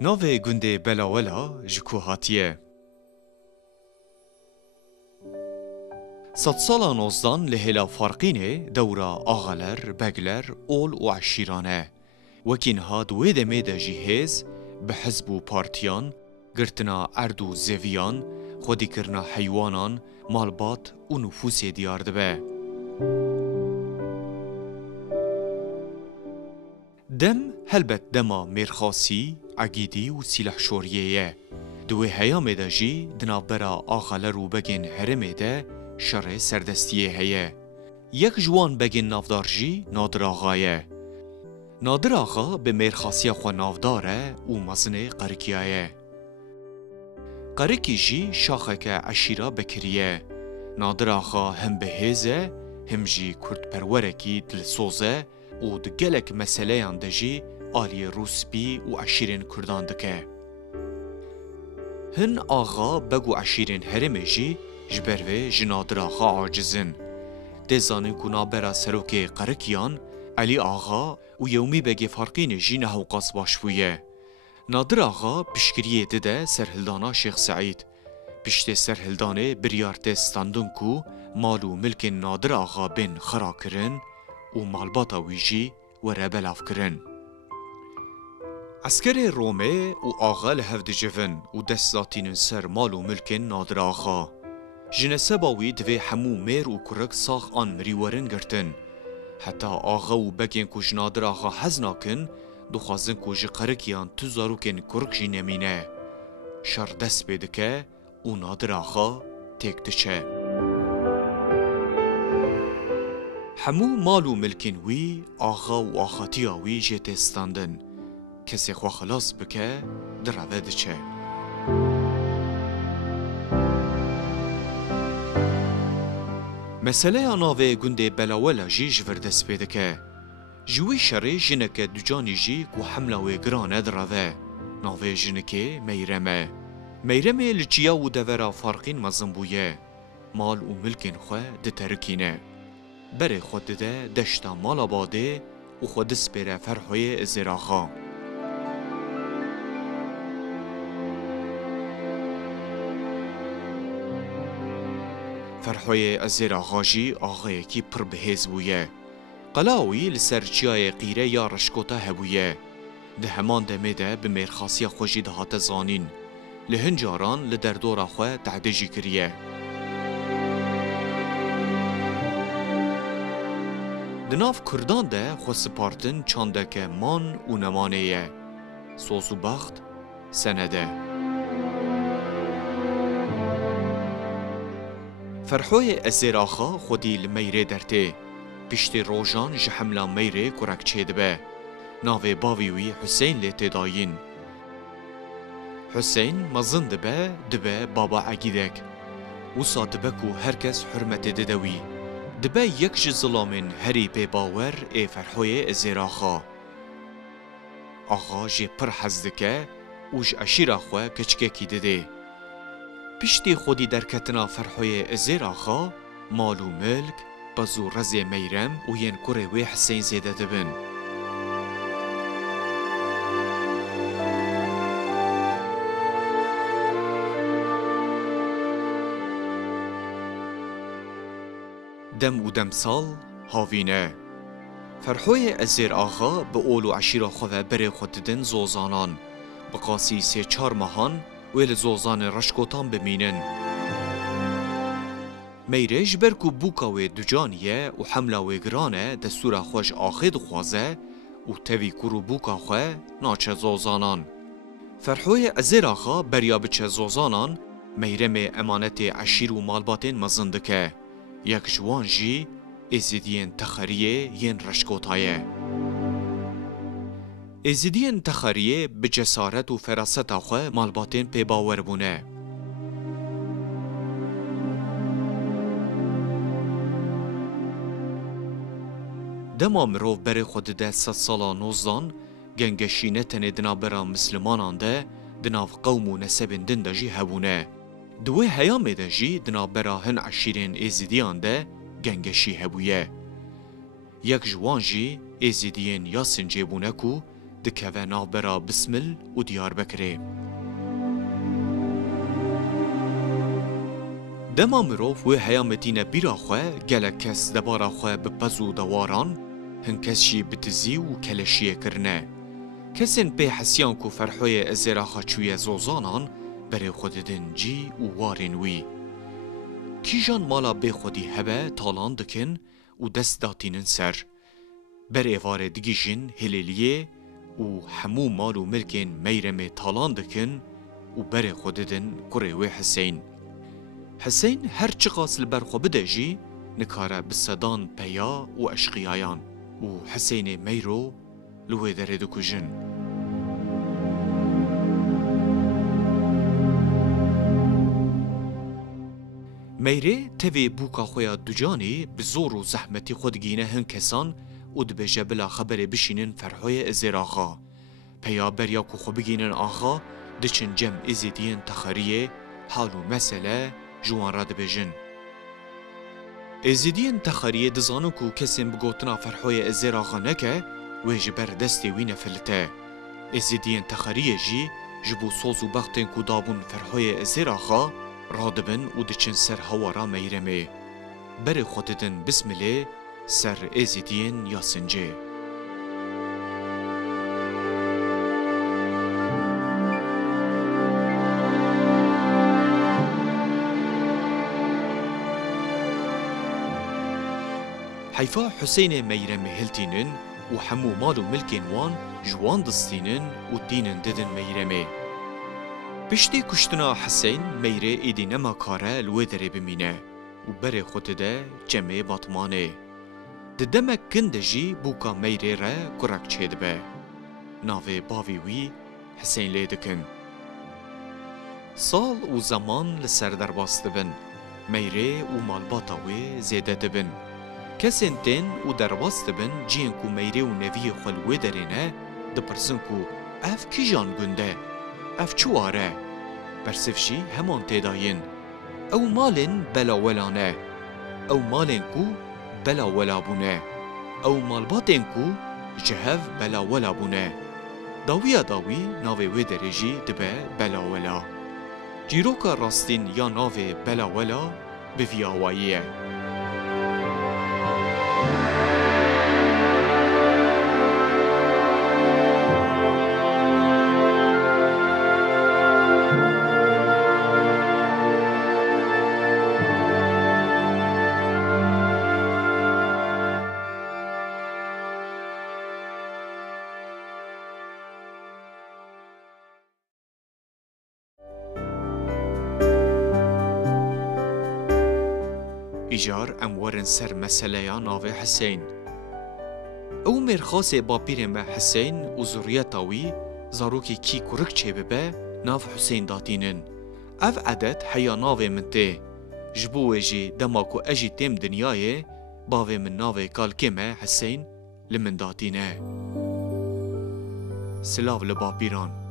ناوی گنده بلاولا جکو هاتیه. صد سالا نوزدان لهلا فارقینه دورا آغالر، بگلر، اول و عشیرانه. وکین ها دوی دمه دا جیهز به حزب و پارتیان، گرتنا ارد و زویان، خودی کرنا حیوانان، مالبات و نفوس دیار دبه. دم هلبت دما میرخاسی، عقیدی و سلاح شوریه. دوی هیام دا جی دنابرا آغالر و بگین هرمه ده شر سردستیه هیه. یک جوان بگین نافدار جی نادر آغایه. نادر آغا به میرخاسی خو نافداره و مزن قرکیایه. قرکی جی شاخه که عشیرا بکریه. نادر آغا هم بهیزه هم جی کرد پرورکی دلسوزه و دگلک مسئله اندجی آلی روسبی و عشیرین کردان دکه. هن آغا بگو عشیرین هرمه جی جبروه جنادر آغا عاجزن. دزانه کنا برا سروک قرکیان علی آغا و یومی بگی فرقین جی نهو قاس باشویه. نادر آغا پشکریه دده سرهلدانا شیخ سعید. پشت سرهلدانه بریارت استاندون کو مالو ملک نادر آغا بین خرا کرن و مالباتا ویجی و ربلاف کرن. عسکر رومه و آغا لحفد جفن و دستاتین سر مالو ملک نادر آغا. جنسه باوی دوی همو میر و کرک ساخ آن مریورن گرتن. حتی آغا و بگین کج نادر آغا حزناکن دخوازن کج قرکیان تزاروکن کرک جی نمینه. شر دست بدکه و نادر آغا تک دچه. همو مالو ملکن وی آغا و آخاتی آوی جت استاندن. کسی خوا خلاص بکه دراوه دچه. مسئله آناوه گنده بلاولا جی جور دست پیده که جوی شره جنک دوجانی جی که حمله گرانه دراوه ناوه جنکه میرمه میرمه لچیا و دورا فارقین مزنبویه مال و ملکن خواه ده ترکینه بره خود ده دشتا مالا باده و خود سپره فرحوی ازراخا فرحوی ازراخا جی آغای کی پر بهز بویه قلاوی لسرچیای قیره یا رشکوتا هبویه ده همان دمه ده به میرخاسی خوشی دهات زانین لهنجاران لدردورا خواه تعدجی کریه دناف کردان ده خو سپارتن چانده که مان و نمانه سوز و بخت سنده فرحوی ازراخا خودی لمیره درته پشت روژان جحملا میره کرک چید به ناوی باویوی حسین لیت داین حسین مزن دبه بابا عگیدک وصا دبه کو هرکس حرمت ددوی دبه یک ظلامن هری به باور ای فرحوی ازراخا آغا جی پر حزدکه اوش اشیرا خواه کچکه کی دده پشتی خودی درکتنا فرحوی ازراخا مالو ملک بزو رزی میرم و ین کره وی حسین زیده دبن دم و دم سال هاوینه فرحوی ازیر آغا به اولو عشیرا خواه بره خوددن زوزانان بقاسی 3-4 ماهان ویل زوزان رشکوتان بمینن میرش برکو بوکاوی دوجانیه و حملاوی گرانه دستورا خوش آخید خوازه و تاوی کرو بوکا خواه ناچه زوزانان فرحوی ازیر آغا بریا بچه زوزانان میرم امانت عشیر و مالباتین مزندکه یک جوان جی ازیدین تخریه ین رشکوتایه ازیدین تخریه به جسارت و فراست خواه مالباتین پی باور بونه دما مروف بره خود ده 100 سالا نوزدان گنگشینه تنه دنابرا مسلمانان ده دناف قوم و نسبن دن ده جی هبونه دوی هیام ده جی دنابرا هن عشیرین ایزیدیان ده گنگشی هبویه یک جوان جی ایزیدین یا سنجیبونه کو dikeve navbera Bismil û Diyarbekirê. Dema mirov wê heya metîne bîra xwe gelek kes debara xwe bi pez û dewaran, hin kes jî bi tizî û keleşiyê kirine. Kesên pê hesiyan ku Ferhoyê Ezêraxa çûye zozanan, berê xwe didin cî û warên wî. Kîjan mala bêxwedî hebe talan dikin û dest datînin ser. Berê varê digîjin Hilêliyê û hemû mal û milkên Meyremê talan dikin û berê xwe didin kurê wê Hiseyn. Hiseyn her çi qas li ber xwe bide jî nikare bi sedan peya û eşqiyayan û Hiseynê Meyro li wê derê dikujin. Meyrê tevê bûka xwe ya ducanê bi zor û zehmetî xwe digîne hin kesan û dibêje bila xeberê bişînin Ferhoyê Ezêraxa. Peya beriya ku xwe bigînin axa, diçin cem êzîdiyên Texeriyê, hal û mesele ji wan re dibêjin. Êzîdiyên Texeriyê dizanin ku kesên bi gotina Ferhoyê Ezêraxa neke, wê ji ber destê wî nefilite. Êzîdiyên Texeriyê jî ji bo soz û bextên ku dabûn Ferhoyê Ezêraxa, radibin û diçin ser hewara Meyremê. Berê xwe didin Bismilê ser êzîdiyên Yasincê. Heyfa Hiseynê Meyremê hiltînin û hemû mal û milkên wan ji wan distînin û dînin didin Meyremê. Piştî kuştina Hiseyn, Meyrê êdî nemakare li wê derê bimîne û berê xwe dide cemê Batmanê. Di demek kin de jî bûka Meyrê re kurek çêdibe. Navê bavê wî Hiseyn lê dikin. Sal û zeman li ser derbas dibin. Meyrê û malbata wê zêde dibin. Kesên tên û derbas dibin ciyên ku Meyrê û neviyê xwe li wê derê ne, dipirsin ku ev kîjan gund e? Ev çi war e? Bersiv jî heman têdayîn. Ew malên belawelan e. Ew malên ku belawela bûne. Ew malbatên ku ji hev belawela bûne. Dawiya dawî navê wê derê jî dibe belawela. Çîroka rastîn ya navê belawela bi vî awayî ye. Îjar em werin ser meseleya navê Hiseyn. Ew mêrxasê bapîrê me Hiseyn û zuriyeta wî zarokê kî kurik çêbibe nav Hiseyn datînin. Ev edet heya navê min tê. Ji bo wê jî dema ku ez jî têm dinyayê, bavê min navê kalkê me Hiseyn li min datîne. Silav li bapîran.